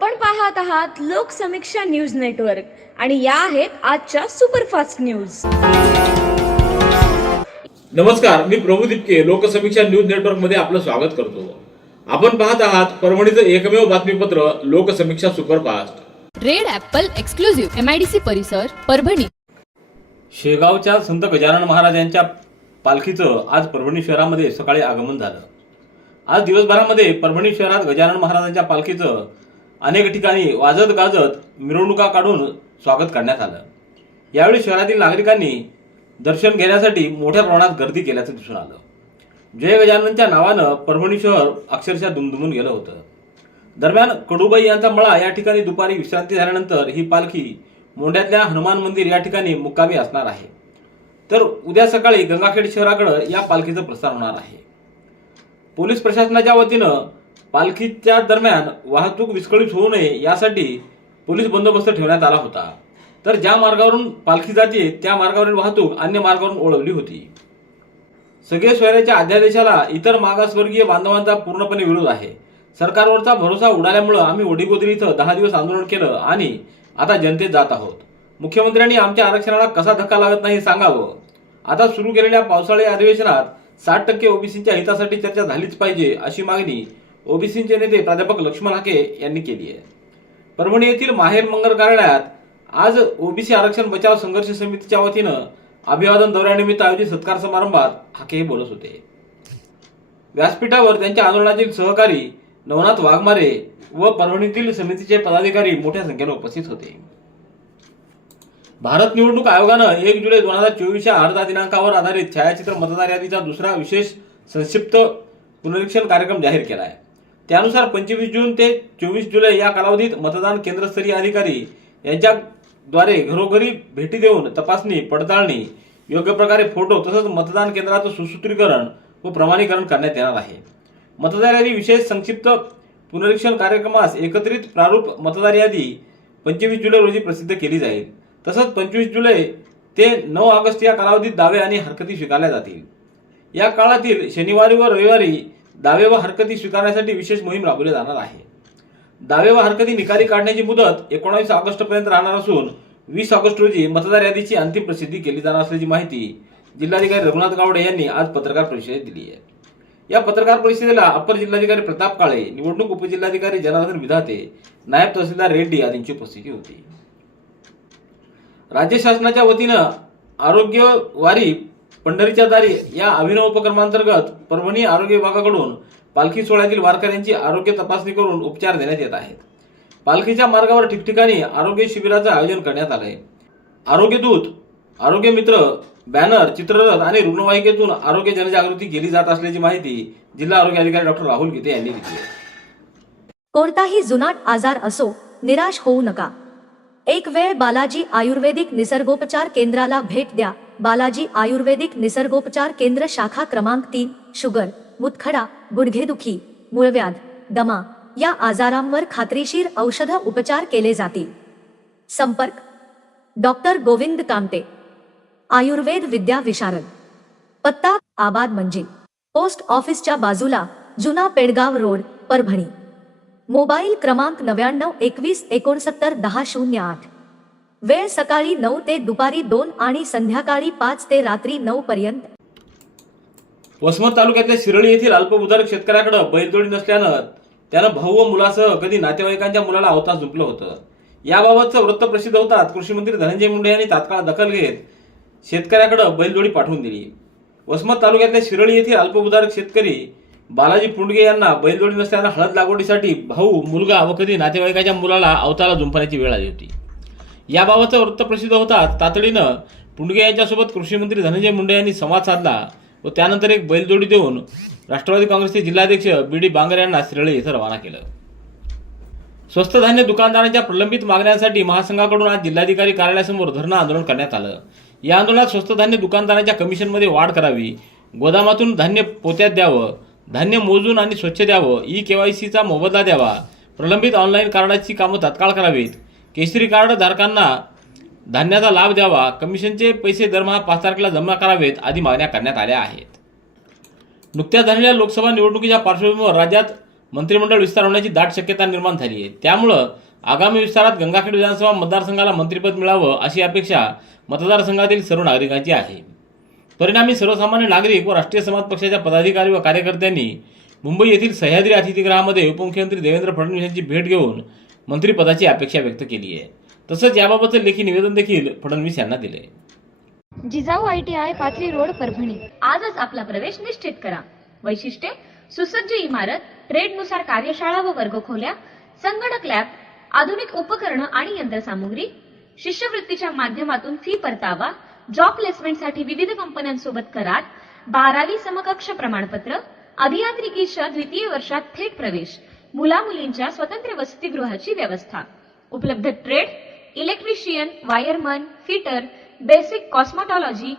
आपण पाहत आहात लोकसमीक्षा न्यूज नेटवर्क आणि या आहेत आजच्या सुपरफास्ट न्यूज. नमस्कार मी प्रभू दिपके लोकसमीक्षा न्यूज नेटवर्कमध्ये आपलं स्वागत करतो. आपण पाहत आहात परभणीचं एकमेव बातमीपत्र Loksamiksha superfast. Red apple exclusive MIDC परिसर परभणी. शेगावच्या संत गजानन महाराज यांच्या पालखीचं आज परभणी शहरामध्ये सकाळी आगमन झालं. आज दिवसभरामध्ये परभणी शहरात गजानन महाराजांच्या पालखीचं अनेक ठिकाणी वाजत गाजत मिरवणुका काढून स्वागत करण्यात आलं. यावेळी शहरातील नागरिकांनी दर्शन घेण्यासाठी मोठ्या प्रमाणात गर्दी केल्याचं दिसून आलं. जय गजाननच्या नावानं परभणी शहर अक्षरशः दुमदुमून गेलं होतं. दरम्यान कडुबाई यांचा मळा या ठिकाणी दुपारी विश्रांती झाल्यानंतर ही पालखी मोंड्यातल्या हनुमान मंदिर या ठिकाणी मुक्कामी असणार आहे. तर उद्या सकाळी गंगाखेड शहराकडे या पालखीचं प्रसार होणार आहे. पोलीस प्रशासनाच्या वतीनं पालखीच्या दरम्यान वाहतूक विस्कळीत होऊ नये यासाठी पोलीस बंदोबस्त ठेवण्यात आला होता. तर ज्या मार्गावरून पालखी जाते त्या मार्गावरील वाहतूक अन्य मार्गावरून ओळवली होती. सगळे सोयऱ्याच्या अध्यादेशाला इतर मागासवर्गीय बांधवांचा पूर्णपणे विरोध आहे. सरकारवरचा भरोसा उडाल्यामुळं आम्ही ओढीगोदरी इथं दहा दिवस आंदोलन केलं आणि आता जनतेत जात आहोत. मुख्यमंत्र्यांनी आमच्या आरक्षणाला कसा धक्का लागत नाही हे सांगावं. आता सुरू केलेल्या पावसाळी अधिवेशनात साठ टक्के ओबीसीच्या हितासाठी चर्चा झालीच पाहिजे अशी मागणी ओबीसीचे नेते प्राध्यापक लक्ष्मण हाके यांनी केली आहे. परभणी येथील माहेर मंगल कार्यालयात आज ओबीसी आरक्षण बचाव संघर्ष समितीच्या वतीनं अभिवादन दौऱ्यानिमित्त आयोजित सत्कार समारंभात हाके हे बोलत होते. व्यासपीठावर त्यांच्या आंदोलनातील सहकारी नवनाथ वाघमारे व परभणीतील समितीचे पदाधिकारी मोठ्या संख्येने उपस्थित होते. भारत निवडणूक आयोगानं एक जुलै दोन हजार चोवीसच्या अर्धा दिनांकावर आधारित छायाचित्र मतदार यादीचा दुसरा विशेष संक्षिप्त पुनरीक्षण कार्यक्रम जाहीर केला आहे. त्यानुसार पंचवीस जून ते चोवीस जुलै या कालावधीत मतदान केंद्रस्तरीय अधिकारी यांच्याद्वारे घरोघरी भेटी देऊन तपासणी पडताळणी योग्य प्रकारे फोटो तसंच मतदान केंद्राचं सुसूत्रीकरण व प्रमाणीकरण करण्यात येणार आहे. मतदार यादी विशेष संक्षिप्त पुनरीक्षण कार्यक्रमास एकत्रित प्रारूप मतदार यादी पंचवीस जुलै रोजी प्रसिद्ध केली जाईल. तसंच पंचवीस जुलै ते नऊ ऑगस्ट या कालावधीत दावे आणि हरकती स्वीकारल्या जातील. या काळातील शनिवारी व रविवारी दावे व हरकती स्वीकारण्यासाठी विशेष मोहीम राबवली जाणार आहे. दावे व हरकती निकाली काढण्याची मुदत एकोणावीस ऑगस्ट पर्यंत राहणार असून वीस ऑगस्ट रोजी मतदार यादीची अंतिम प्रसिद्धी केली जाणार असल्याची माहिती जिल्हाधिकारी रघुनाथ गावडे यांनी आज पत्रकार परिषदेत दिली आहे. या पत्रकार परिषदेला अप्पर जिल्हाधिकारी प्रताप काळे निवडणूक उपजिल्हाधिकारी जनार्दन विधाते नायब तहसीलदार रेड्डी आदींची उपस्थिती होती. राज्य शासनाच्या वतीनं आरोग्यवारी पंढरीच्या दारी या अभिनव उपक्रमांतर्गत परभणी आरोग्य विभागाकडून पालखी सोहळ्यातील वारकऱ्यांची आरोग्य तपासणी करून उपचार देण्यात येत आहेत. पालखीच्या मार्गावर ठिकठिकाणी आरोग्य शिबिराचं आयोजन करण्यात आलंय. आरोग्य दूत आरोग्य मित्र बॅनर चित्ररथ आणि रुग्णवाहिकेतून आरोग्य जनजागृती केली जात असल्याची माहिती जिल्हा आरोग्य अधिकारी डॉक्टर राहुल गीते यांनी दिली कोणताही जुनाट आजार असो निराश होऊ नका. एक वेळ बालाजी आयुर्वेदिक निसर्गोपचार केंद्राला भेट द्या. बालाजी आयुर्वेदिक निसर्गोपचार केंद्र शाखा क्रमांक तीन शुगर मुतखडा गुडघेदुखी मूळव्याध दमा या आजारांवर खात्रीशीर औषध उपचार केले जातील. संपर्क. डॉक्टर गोविंद कामते. आयुर्वेद विद्या विशारद. पत्ता आबाद मंजिल. पोस्ट ऑफिसच्या बाजूला जुना पेडगाव रोड परभणी. मोबाईल क्रमांक नव्याण्णव एकवीस एकोणसत्तर दहा शून्य आठ. वेळ सकाळी नऊ ते दुपारी दोन आणि संध्याकाळी पाच ते रात्री नऊ पर्यंत. वसमत तालुक्यातल्या शिरळी येथील अल्पभूधारक शेतकऱ्याकडे बैलजोडी नसल्यानं त्यानं भाऊ व मुलासह कधी नातेवाईकांच्या मुलाला अवतार झुकलं होतं. याबाबतचं वृत्त प्रसिद्ध होताच कृषी मंत्री धनंजय मुंडे यांनी तात्काळ दखल घेत शेतकऱ्याकडे बैलजोडी पाठवून दिली. वसमत तालुक्यातल्या शिरळी येथील अल्पभूधारक शेतकरी बालाजी पुंडगे यांना बैलजोडी नसल्यानं हळद लागवडीसाठी भाऊ मुलगा व कधी नातेवाईकाच्या मुलाला अवताला झुंपण्याची वेळ आली होती. याबाबतचं वृत्त प्रसिद्ध होताच तातडीनं पुंडगे यांच्यासोबत कृषीमंत्री धनंजय मुंडे यांनी संवाद साधला व त्यानंतर एक बैलजोडी देऊन राष्ट्रवादी काँग्रेसचे जिल्हाध्यक्ष बी डी बांगर यांना शिरळे इथं रवाना केलं. स्वस्त धान्य दुकानदारांच्या प्रलंबित मागण्यांसाठी महासंघाकडून आज जिल्हाधिकारी कार्यालयासमोर धरणं आंदोलन करण्यात आलं. या आंदोलनात स्वस्त धान्य दुकानदारांच्या कमिशनमध्ये वाढ करावी गोदामातून धान्य पोत्यात द्यावं धान्य मोजून आणि स्वच्छ द्यावं ई केवायसीचा मोबदला द्यावा प्रलंबित ऑनलाईन कार्डाची कामं तात्काळ करावीत केसरी कार्ड धारकांना धान्याचा लाभ द्यावा कमिशनचे पैसे दरमहा पाच तारखेला जमा करावेत आदी मागण्या करण्यात आल्या आहेत. नुकत्याच झालेल्या लोकसभा निवडणुकीच्या पार्श्वभूमीवर राज्यात मंत्रिमंडळ विस्तार होण्याची दाट शक्यता निर्माण झाली आहे. त्यामुळं आगामी विस्तारात गंगाखेड विधानसभा मतदारसंघाला मंत्रिपद मिळावं अशी अपेक्षा मतदारसंघातील सर्व नागरिकांची आहे. परिणामी सर्वसामान्य नागरिक व राष्ट्रीय समाज पक्षाच्या पदाधिकारी व कार्यकर्त्यांनी मुंबई येथील सह्याद्री अतिथीगृहामध्ये उपमुख्यमंत्री देवेंद्र फडणवीस यांची भेट घेऊन मंत्रिपदाची अपेक्षा व्यक्त केली आहे. तसंच याबाबतचं लेखी निवेदन देखील फडणवीस यांना दिले Jijau I T I Pathri road Parbhani. आजच आपला प्रवेश निश्चित करा. वैशिष्ट्ये सुसज्ज इमारत ट्रेडनुसार कार्यशाळा व वर्गखोल्या संगणक लॅब आधुनिक उपकरणं आणि यंत्रसामुग्री शिष्यवृत्तीच्या माध्यमातून फी परतावा जॉब प्लेसमेंटसाठी विविध कंपन्यांसोबत करार बारावी समकक्ष प्रमाणपत्र अभियांत्रिकीच्या द्वितीय वर्षात थेट प्रवेश मुला मुलींच्या स्वतंत्र वसतिगृहाची व्यवस्था. उपलब्ध trade electrician wireman fitter basic cosmetology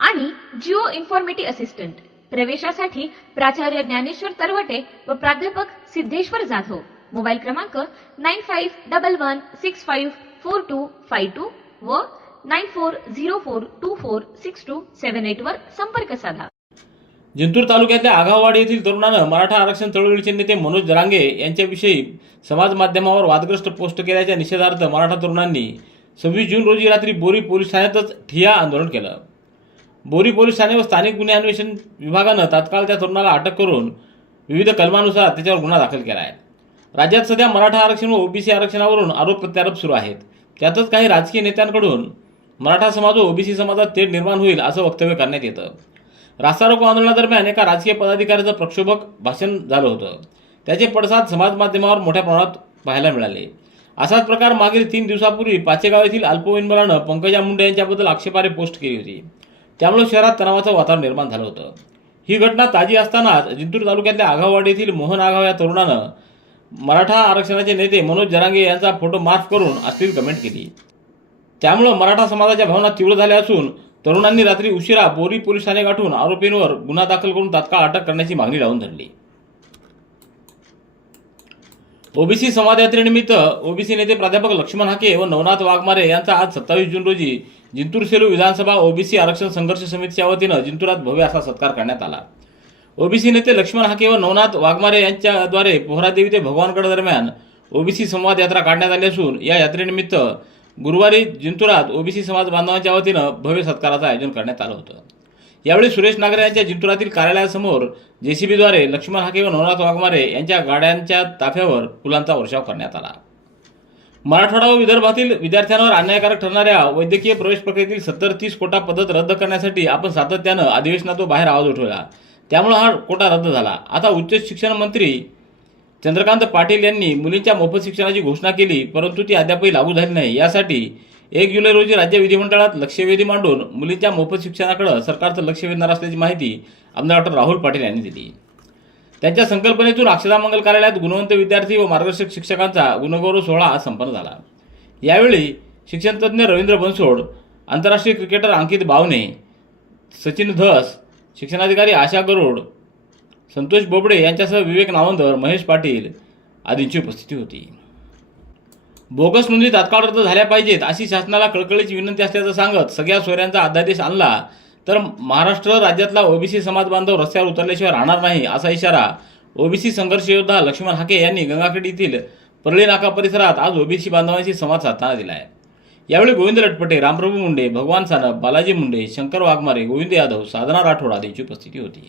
आणि जिओ इन्फॉर्मेटी असिस्टंट. प्रवेशासाठी प्राचार्य ज्ञानेश्वर तरवटे व प्राध्यापक सिद्धेश्वर जाधव. मोबाईल क्रमांक nine five double one six five four two five two व nine four zero four two four six two seven eight वर संपर्क साधा जिंतूर तालुक्यातल्या आगाववाडी येथील तरुणानं मराठा आरक्षण चळवळीचे नेते मनोज जरांगे यांच्याविषयी समाज माध्यमावर वादग्रस्त पोस्ट केल्याच्या निषेधार्थ मराठा तरुणांनी सव्वीस जून रोजी रात्री बोरी पोलीस ठाण्यातच ठिया आंदोलन केलं. बोरी पोलीस ठाणे व स्थानिक गुन्हे अन्वेषण विभागानं तात्काळ त्या तरुणाला अटक करून विविध कलमानुसार त्याच्यावर गुन्हा दाखल केला आहे. राज्यात सध्या मराठा आरक्षण व ओबीसी आरक्षणावरून आरोप प्रत्यारोप सुरू आहेत. त्यातच काही राजकीय नेत्यांकडून मराठा समाज व ओबीसी समाजात तेढ निर्माण होईल असं वक्तव्य करण्यात येतं. रास्ता रोको आंदोलनादरम्यान एका राजकीय पदाधिकाऱ्याचं प्रक्षोभक भाषण झालं होतं. त्याचे पडसाद समाज माध्यमावर मोठ्या प्रमाणात पाहायला मिळाले. असाच प्रकार मागील तीन दिवसापूर्वी पाचेगाव येथील अल्पवयीन मुलानं पंकजा मुंडे यांच्याबद्दल आक्षेपारे पोस्ट केली होती. त्यामुळे शहरात तणावाचं वातावरण निर्माण झालं होतं. ही घटना ताजी असतानाच जिंतूर तालुक्यातल्या आघाववाडी येथील मोहन आघाव या तरुणानं मराठा आरक्षणाचे नेते मनोज जरांगे यांचा फोटो माफ करून अश्लील कमेंट केली. त्यामुळं मराठा समाजाच्या भावना तीव्र झाल्या असून तरुणांनी रात्री उशिरा बोरी पोलीस ठाणे गाठून आरोपींवर गुन्हा दाखल करून तात्काळ अटक करण्याची मागणी लावून धरली. ओबीसी संवाद यात्रेनिमित्त ओबीसी नेते प्राध्यापक लक्ष्मण हाके व नवनाथ वाघमारे यांचा आज सत्तावीस जून रोजी जिंतूर सेलू विधानसभा ओबीसी आरक्षण संघर्ष समितीच्या वतीनं जिंतुरात भव्य असा सत्कार करण्यात आला. ओबीसी नेते लक्ष्मण हाके व नवनाथ वाघमारे यांच्याद्वारे पोहरादेवी ते भगवानगड दरम्यान ओबीसी संवाद यात्रा काढण्यात आली असून या यात्रेनिमित्त गुरुवारी जिंतुरात ओबीसी समाज बांधवांच्या वतीनं भव्य सत्काराचं आयोजन करण्यात आलं होतं. यावेळी सुरेश नागरे यांच्या जिंतुरातील कार्यालयासमोर जेसीबीद्वारे लक्ष्मण हाके व नवनाथ वाघमारे यांच्या गाड्यांच्या ताफ्यावर फुलांचा वर्षाव करण्यात आला. मराठवाडा व विदर्भातील विद्यार्थ्यांवर अन्यायकारक ठरणाऱ्या वैद्यकीय प्रवेश प्रक्रियेतील सत्तर तीस कोटा पद्धत रद्द करण्यासाठी आपण सातत्यानं अधिवेशनातून बाहेर आवाज उठवला. त्यामुळे हा कोटा रद्द झाला. आता उच्च शिक्षण मंत्री चंद्रकांत पाटील यांनी मुलींच्या मोफत शिक्षणाची घोषणा केली परंतु ती अद्यापही लागू झाली नाही. यासाठी एक जुलै रोजी राज्य विधिमंडळात लक्षवेधी मांडून मुलींच्या मोफत शिक्षणाकडे सरकारचं लक्ष वेधणार असल्याची माहिती आमदार डॉक्टर राहुल पाटील यांनी दिली. त्यांच्या संकल्पनेतून अक्षरा मंगल कार्यालयात गुणवंत विद्यार्थी व मार्गदर्शक शिक्षकांचा गुणगौरव सोहळा आज संपन्न झाला. यावेळी शिक्षणतज्ज्ञ रवींद्र बनसोड आंतरराष्ट्रीय क्रिकेटर अंकित बावने सचिन धस शिक्षणाधिकारी आशा गरोड संतोष बोबडे यांच्यासह विवेक नावंदर महेश पाटील आदींची उपस्थिती होती. बोगस नोंदी तात्काळ रद्द झाल्या पाहिजेत अशी शासनाला कळकळीची विनंती असल्याचं सांगत सगळ्या सोयऱ्यांचा अध्यादेश आणला. तर महाराष्ट्र राज्यातला ओबीसी समाज बांधव रस्त्यावर उतरल्याशिवाय राहणार नाही असा इशारा ओबीसी संघर्ष योद्धा लक्ष्मण हाके यांनी गंगाखेड येथील परळी नाका परिसरात आज ओबीसी बांधवांशी संवाद साधताना दिला आहे यावेळी गोविंद लटपटे रामप्रभू मुंडे भगवान सानप बालाजी मुंडे शंकर वाघमारे गोविंद यादव साधना राठोड आदींची उपस्थिती होती.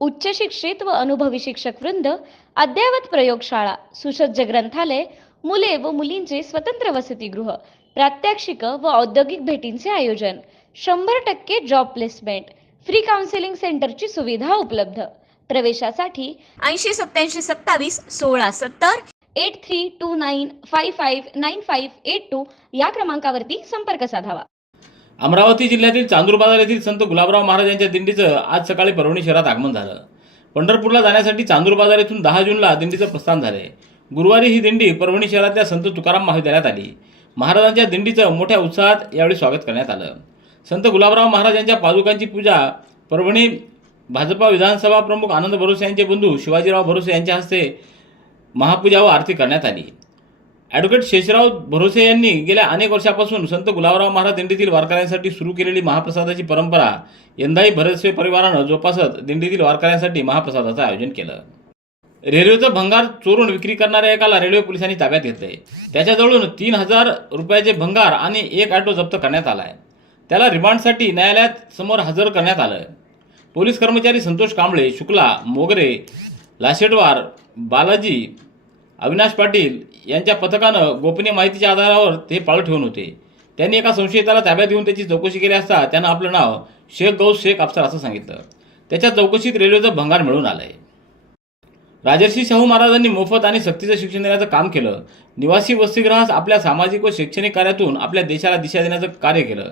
उच्च शिक्षित व अनुभवी शिक्षक वृंद अद्ययावत प्रयोगशाळा सुसज्ज ग्रंथालय मुले व मुलींचे स्वतंत्र वसतिगृह प्रात्यक्षिक व औद्योगिक भेटींचे आयोजन शंभर टक्के जॉब प्लेसमेंट फ्री काउन्सिलिंग सेंटरची सुविधा उपलब्ध. प्रवेशासाठी ऐंशी सत्याऐंशी सत्तावीस सोळा सत्तर eight three two nine five five nine five eight two या क्रमांकावरती संपर्क साधावा. अमरावती जिल्ह्यातील चांदूर बाजार येथील संत गुलाबराव महाराज यांच्या दिंडीचं आज सकाळी परभणी शहरात आगमन झालं. पंढरपूरला जाण्यासाठी चांदूर बाजार येथून दहा जूनला दिंडीचं प्रस्थान झाले. गुरुवारी ही दिंडी परभणी शहरातल्या संत तुकाराम महाविद्यालयात आली. महाराजांच्या दिंडीचं मोठ्या उत्साहात यावेळी स्वागत करण्यात आलं. संत गुलाबराव महाराज यांच्या पादुकांची पूजा परभणी भाजपा विधानसभा प्रमुख आनंद भरोसे यांचे बंधू शिवाजीराव भरोसे यांच्या हस्ते महापूजा व आरती करण्यात आली. ॲडव्होकेट शेषराव भरोसे यांनी गेल्या अनेक वर्षापासून संत गुलाबराव महाराज दिंडीतील वारकऱ्यांसाठी सुरू केलेली महाप्रसादाची परंपरा यंदाही भरतसे परिवारानं जोपासत दिंडीतील वारकऱ्यांसाठी महाप्रसादाचं आयोजन केलं. रेल्वेचं भंगार चोरून विक्री करणाऱ्या एकाला रेल्वे पोलिसांनी ताब्यात घेतले त्याच्याजवळून तीन हजार रुपयाचे भंगार आणि एक ऑटो जप्त करण्यात आला आहे त्याला रिमांडसाठी न्यायालयात समोर हजर करण्यात आलं पोलीस कर्मचारी संतोष कांबळे शुक्ला मोगरे लाशेडवार बालाजी अविनाश पाटील यांच्या पथकानं गोपनीय माहितीच्या आधारावर ते पाळ ठेवून होते. त्यांनी एका संशयिताला ताब्यात घेऊन त्याची चौकशी केली असता त्यानं आपलं नाव शेख गौस शेख अफसर असं सांगितलं. त्याच्या चौकशीत रेल्वेचं भंगार मिळून आलंय. राजर्षी शाहू महाराजांनी मोफत आणि सक्तीचं शिक्षण देण्याचं काम केलं. निवासी वसतिगृहास आपल्या सामाजिक व शैक्षणिक कार्यातून आपल्या देशाला दिशा देण्याचं कार्य केलं.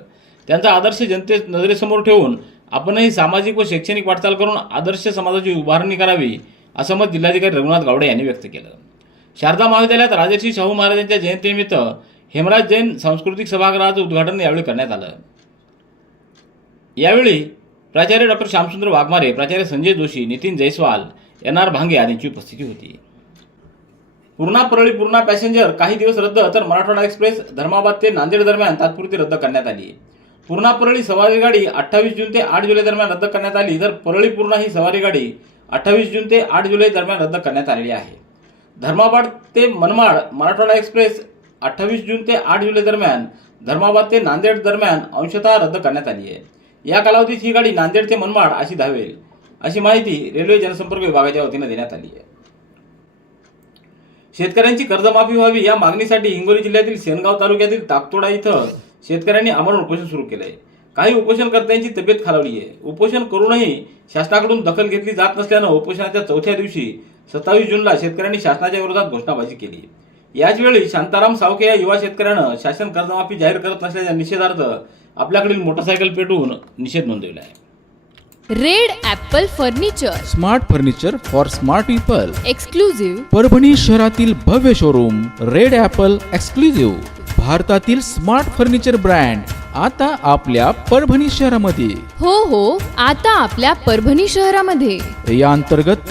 त्यांचा आदर्श जनते नजरेसमोर ठेवून आपणही सामाजिक व शैक्षणिक वाटचाल करून आदर्श समाजाची उभारणी करावी असं मत जिल्हाधिकारी रघुनाथ गावडे यांनी व्यक्त केलं. शारदा महाविद्यालयात राजर्षी शाहू महाराजांच्या जयंतीनिमित्त हेमराज जैन सांस्कृतिक सभागृहाचं उद्घाटन यावेळी करण्यात आलं. यावेळी प्राचार्य डॉक्टर श्यामसुंदर वाघमारे प्राचार्य संजय जोशी नितीन जयस्वाल एन आर भांगे आदींची उपस्थिती होती. पूर्णा परळी पूर्णा पॅसेंजर काही दिवस रद्द तर मराठवाडा एक्सप्रेस धर्माबाद ते नांदेड दरम्यान तात्पुरती रद्द करण्यात आली. पूर्णा परळी सवारी गाडी अठ्ठावीस जून ते आठ जुलै दरम्यान रद्द करण्यात आली तर परळी पूर्णा ही सवारी गाडी अठ्ठावीस जून ते आठ जुलै दरम्यान रद्द करण्यात आलेली आहे. धर्माबाद ते मनमाड मराठवाडा एक्सप्रेस अठ्ठावीस जून ते आठ जुलै दरम्यान धर्माबाद ते नांदेड दरम्यान अंशतः रद्द करण्यात आली आहे. या कालावधीत ही गाडी नांदेड ते मनमाड अशी धावेल अशी माहिती रेल्वे जनसंपर्क विभागाच्या वतीनं देण्यात आली आहे. शेतकऱ्यांची कर्जमाफी व्हावी या मागणीसाठी हिंगोली जिल्ह्यातील सेनगाव तालुक्यातील ताकतोडा इथं शेतकऱ्यांनी आमरण उपोषण सुरू केलंय. काही उपोषणकर्त्यांची तब्येत खालावली आहे उपोषण करूनही शासनाकडून दखल घेतली जात नसल्यानं उपोषणाच्या चौथ्या दिवशी सत्तावीस जूनला शेतकऱ्यांनी शासनाच्या विरोधात घोषणाबाजी केली. याचवेळी शांताराम सावके या युवा शेतकऱ्यानं शासन कर्जमाफी जाहीर करत नसल्याच्या निषेधार्थ आपल्याकडील मोटरसायकल पेटवून निषेध नोंदवला आहे red apple furniture. Smart furniture for smart people. Exclusive Parbhani शहरातील भव्य शोरूम रेड ॲपल एक्सक्लुझिव्ह भारतातील स्मार्ट फर्निचर ब्रँड आता आपल्या परभणी शहरामध्ये. हो हो आता आपल्या परभणी शहरामध्ये. या अंतर्गत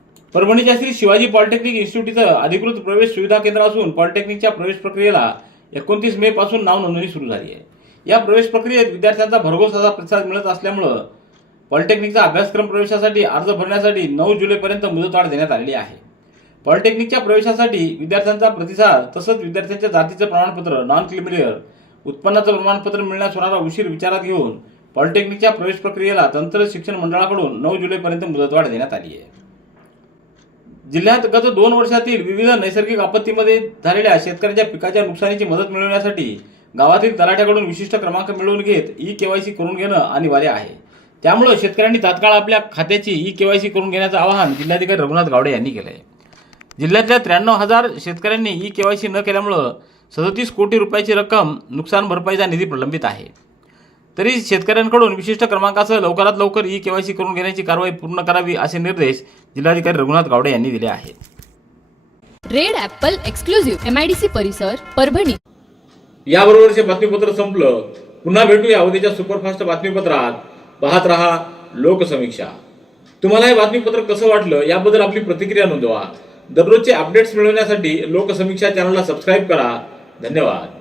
परभणीच्या श्री शिवाजी पॉलिटेक्निक इन्स्टिट्यूटचं अधिकृत प्रवेश सुविधा केंद्र असून पॉलिटेक्निकच्या प्रवेश प्रक्रियेला एकोणतीस मे पासून नाव नोंदणी सुरू झाली आहे. या प्रवेश प्रक्रियेत विद्यार्थ्यांचा भरघोस असा प्रतिसाद मिळत असल्यामुळं पॉलिटेक्निकचा अभ्यासक्रम प्रवेशासाठी अर्ज भरण्यासाठी नऊ जुलैपर्यंत मुदतवाढ देण्यात आलेली आहे. पॉलिटेक्निकच्या प्रवेशासाठी विद्यार्थ्यांचा प्रतिसाद तसंच विद्यार्थ्यांच्या जातीचं प्रमाणपत्र नॉन क्लिमिलियर उत्पन्नाचं प्रमाणपत्र मिळण्यास होणारा उशीर विचारात घेऊन पॉलिटेक्निकच्या प्रवेश प्रक्रियेला तंत्र शिक्षण मंडळाकडून नऊ जुलैपर्यंत मुदतवाढ देण्यात आली आहे. जिल्ह्यात गत दोन वर्षातील विविध नैसर्गिक आपत्तीमध्ये झालेल्या शेतकऱ्यांच्या पिकाच्या नुकसानीची मदत मिळवण्यासाठी गावातील तलाठ्याकडून विशिष्ट क्रमांक मिळवून घेत ई केवायसी करून घेणं अनिवार्य आहे. त्यामुळं शेतकऱ्यांनी तात्काळ आपल्या खात्याची ई केवायसी करून घेण्याचं आवाहन जिल्हाधिकारी रघुनाथ गावडे यांनी केलं आहे जिल्ह्यातल्या त्र्याण्णव हजार शेतकऱ्यांनी ई केवायसी न केल्यामुळं सदतीस कोटी रुपयाची रक्कम नुकसान भरपाईचा निधी प्रलंबित आहे. तरी शेतकऱ्यांकडून विशिष्ट क्रमांकासह लवकरात लवकर ई केवायसी करून घेण्याची कारवाई पूर्ण करावी असे निर्देश जिल्हाधिकारी रघुनाथ गावडे यांनी दिले आहेत. Red apple exclusive M I D C परिसर परभणी. याबरोबरचे बातमीपत्र संपलं पुन्हा भेटूया उद्याच्या सुपरफास्ट बातमीपत्रात. पाहत रहा लोकसमीक्षा. तुम्हाला हे बातमीपत्र कसं वाटलं याबद्दल आपली प्रतिक्रिया नोंदवा. दररोजचे अपडेट्स मिळवण्यासाठी लोकसमीक्षा चॅनलला सबस्क्राईब करा. धन्यवाद.